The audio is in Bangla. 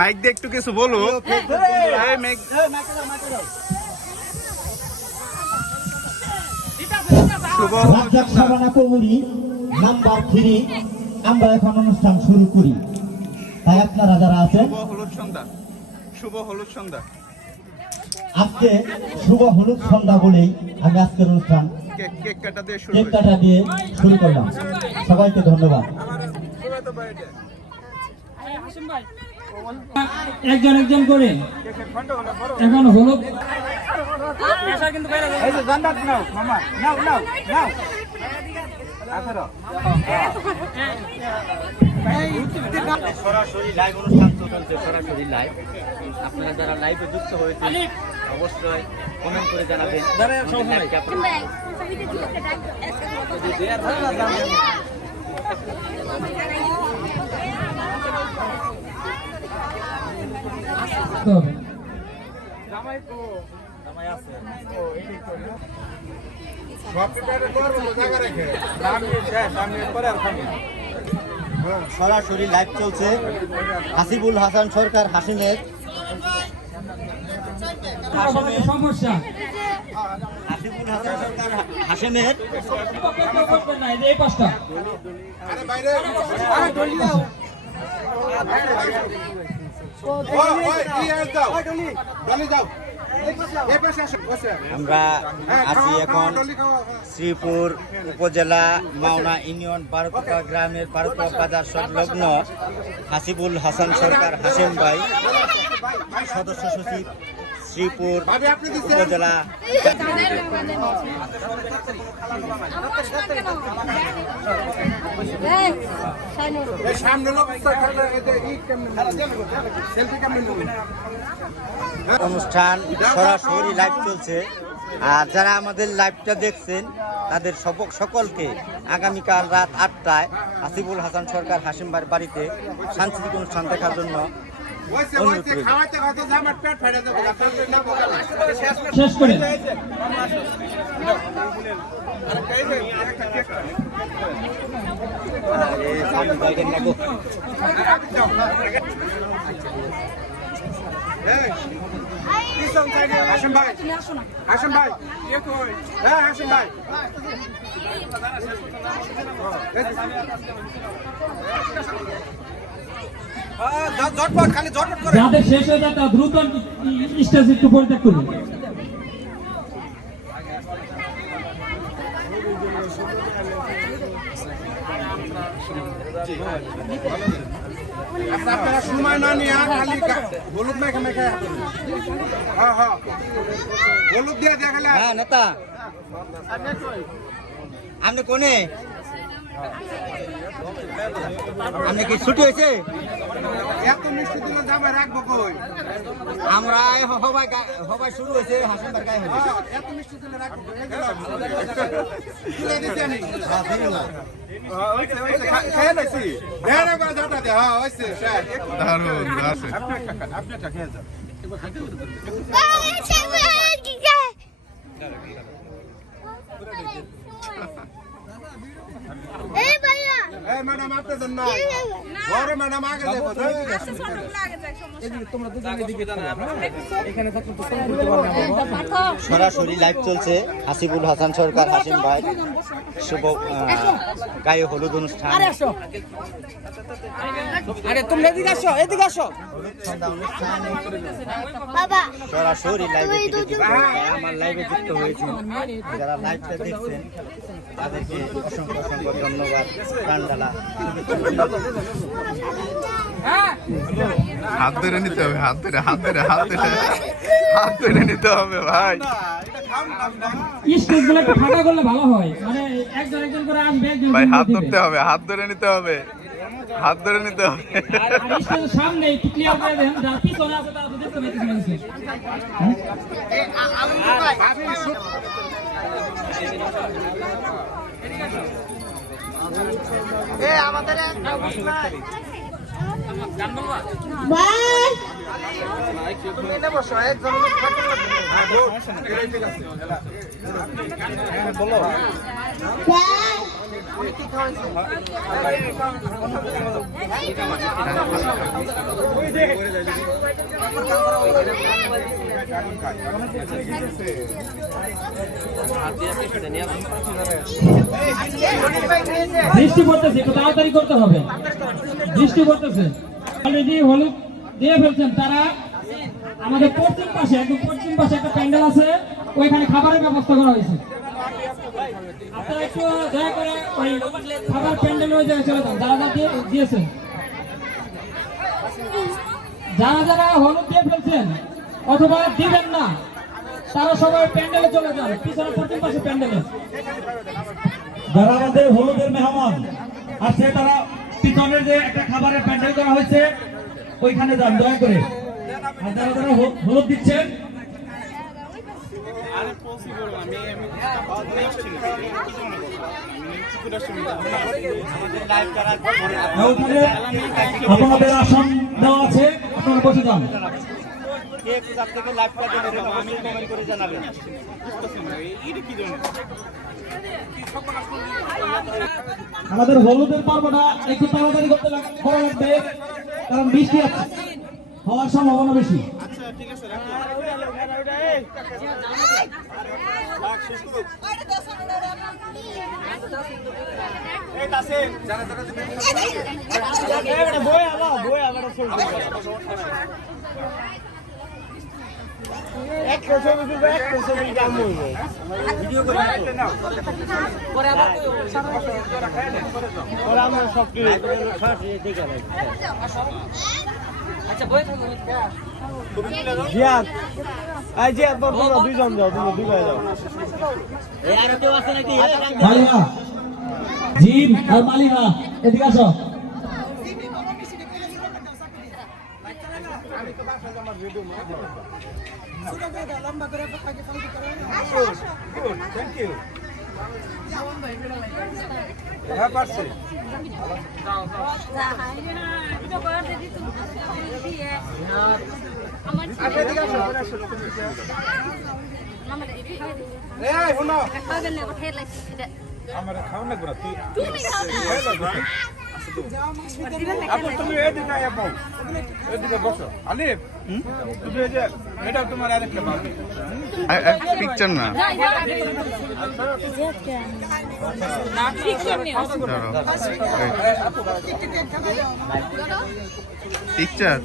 মাইক দিয়ে একটু কিছু বলো। নাম্বার 3 আমরা এখন অনুষ্ঠান শুরু করি। তাই আপনারা যারা আছেন শুভ হলুদ সন্ধ্যা আজকে শুভ হলুদ সন্ধ্যা বলেই আমি আজকের অনুষ্ঠান কেক কাটা দিয়ে শুরু করলাম। সবাইকে ধন্যবাদ। একজন একজন করে এখন হলুদ সরাসরি লাইভ অনুষ্ঠান চলছে, সরাসরি লাইভ। আপনারা যারা লাইভে যুক্ত হয়েছেন অবশ্যই কমেন্ট করে জানাবেন। সরাসরি লাইভ চলছে হাসিবুল হাসান সরকার হাসিমের সমস্যা হাসিবুল হাসান সরকার হাসিমের এই পাঁচটা আমরা আছি এখন শ্রীপুর উপজেলা মাওনা ইউনিয়ন বারোকুপা গ্রামের বারোকুপা বাজার সংলগ্ন হাসিবুল হাসান সরকার হাসিম ভাই সদস্য সচিব শ্রীপুর উপজেলা অনুষ্ঠান সরাসরি লাইভ চলছে। আর যারা আমাদের লাইভটা দেখছেন তাদের সকলকে আগামীকাল রাত 8টায় হাসিবুল হাসান সরকার হাসিম ভাইয়ের বাড়িতে সাংস্কৃতিক অনুষ্ঠান দেখার জন্য অনুরোধ করি। শেষ করে হাসিম ভাই, হাসিম ভাই, হ্যাঁ হাসিম ভাই, যাদের শেষ হয়ে যায় তা দ্রুত স্টেজ একটু পরিত্যাগ করুন। আপনারা সময় না নিয়ে খালি হলুদ মেখে মেখে হ্যাঁ হ্যাঁ হলুদ দিয়ে দেখালে হ্যাঁ নেতা আপনি কোনে আপনি কি ছুটি হয়েছে? এত মিষ্টি দিলে জামাই রাখবো কই? আমরা সবাই শুরু হয়েছে হাসিম ভাই গায়ে হলো। এত মিষ্টি দিলে রাখবো খেয়ে নাইছি আপনি একটা খেয়ে যান। ম্যাডাম আপনার জন্য ঘরে ম্যাডাম আগে যাবো সরাসরি লাইভ চলছে হাসিবুল হাসান সরকার হাসিম ভাই শুভ গায়ে হলুদ অনুষ্ঠান। আরে তুমি এদিকে আসো, এদিকে আসো। সরাসরি লাইভে আমার লাইভে যুক্ত হয়েছে। যারা লাইভটা দেখছেন তাদেরকে অসংখ্য অসংখ্য ধন্যবাদ। প্রাণডালা হাত ধরে নিতে হবে, হাত ধরে নিতে হবে ভাই। স্টেজগুলো একটু ফাঁকা করলে ভালো হয়, মানে একজন একজন করে আসবে, একজন ভাই হাত ধরতে হবে, হাত ধরে নিতে হবে, হাত ধরে নিতে হবে। আর স্টেজের সামনে একটু ক্লিয়ার করে দেন, যারা পিছনে আছে তারা তো দেখতে পাইতেছে না। আমাদের বৃষ্টি পড়তেছে, একটু তাড়াতাড়ি করতে হবে। বৃষ্টি পড়তেছে, অলরেডি হলুদ দিয়ে ফেলছেন তারা। আমাদের পশ্চিম পাশে, একদম পশ্চিম পাশে একটা প্যান্ডেল আছে, ওইখানে খাবারের ব্যবস্থা করা হয়েছে। আপনারা একটু দয়া করে ওই খাবার প্যান্ডেল ওই জায়গায় চলে যান, যারা যারা দিয়েছেন। যারা যারা হলুদ দিয়ে ফেলছেন অথবা দিবেন না, তারা সবাই প্যান্ডেলে চলে যান, পিছনে পশ্চিম পাশে প্যান্ডেলে। যারা আমাদের হলুদের মেহমান আসছে তারা পিছনের যে একটা খাবারের প্যান্ডেল করা হয়েছে ওইখানে যান দয়া করে। আর যারা যারা হলুদ দিচ্ছেন ওখানে আপনাদের আসন দেওয়া আছে, আপনারা বসে যান। কে কোথা থেকে লাইভটা দেখেছেন অবশ্যই কমেন্ট করে জানাবেন। আমাদের হলুদের পর্বটা একটু তাড়াতাড়ি করা লাগবে, কারণ বৃষ্টি আছে, হওয়ার সম্ভাবনা বেশি। মালিমা, জিম আর মালিমা এদিকে আসো। Thank you. হ্যাঁ পারছি। এই শোনো, আমার খাও না গুড়া তুই আপু তুমি এদিকে আয়া পাও, এদিকে বসো। আলিফ তুমি এই যে এটা তোমার আরেকটা পাও পিকচার না পিকচার